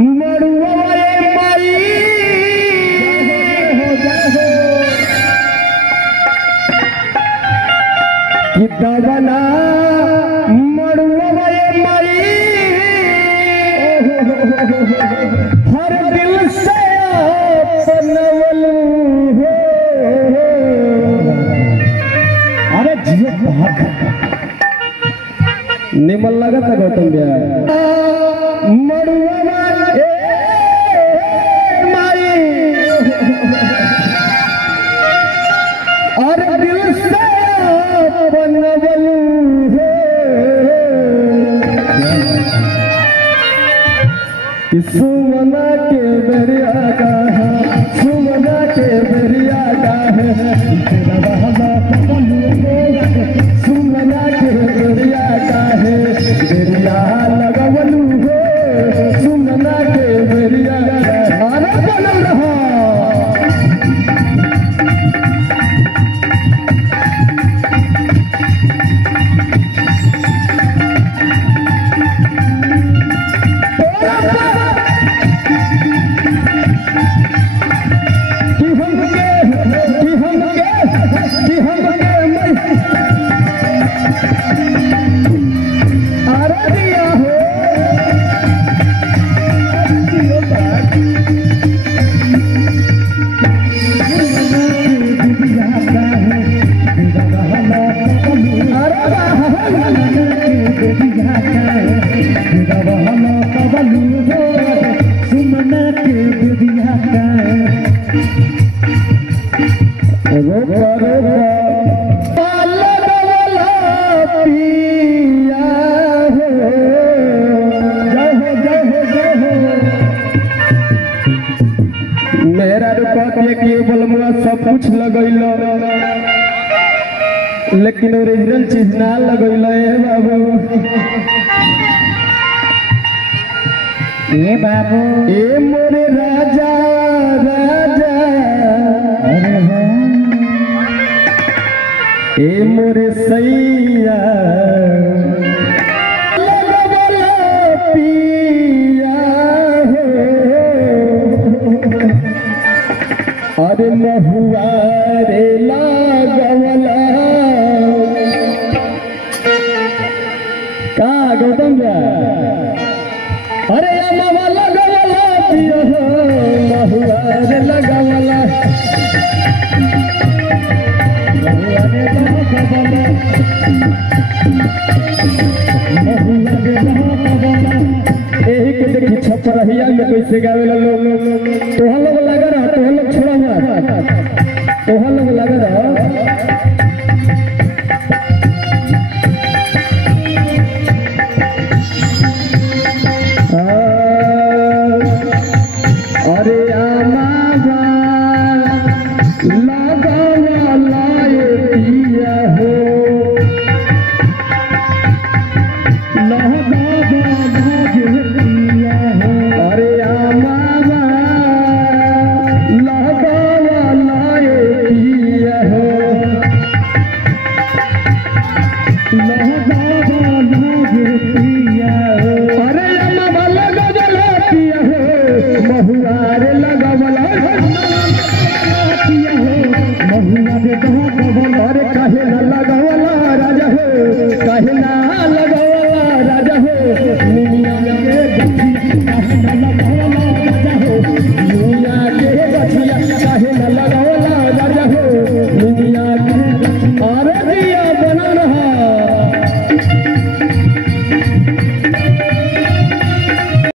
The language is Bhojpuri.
मड़ुआ माई कि दबना मड़ुआ माई हर दिल से अपनवलू हो। अरे जियो बहुत निमल लगा था गौतम भैया मड़ुआ माई और दिल से अपनवलू हो। सुमना के बेरिया का है, सुमना के बेरिया का है, सुमना के बेरिया का है, बेरिया लगवलू हो। सुमना के बेरिया अरे बनल रहा मेरा रुपया के बलमुआ सब कुछ लगैल लेकिन ओरिजिनल चीज ना लगैल बाबू। ए बाबू ए मोरे राजा राजा ए मोरे सैया अरे महुआ रे लागवला का गौतम अरे महुआ लगवला पियो महुआ रे लगवला महुआ रे लगवला महुआ रे लगवला एही के देखी छपरहिया में कैसे गावेला लोग। तोहन लोग लगा रहा, तोहन लोग छोड़ा मत, तोहन लोग लगा रहा। अरे आमावा लगावला पिया हो अरे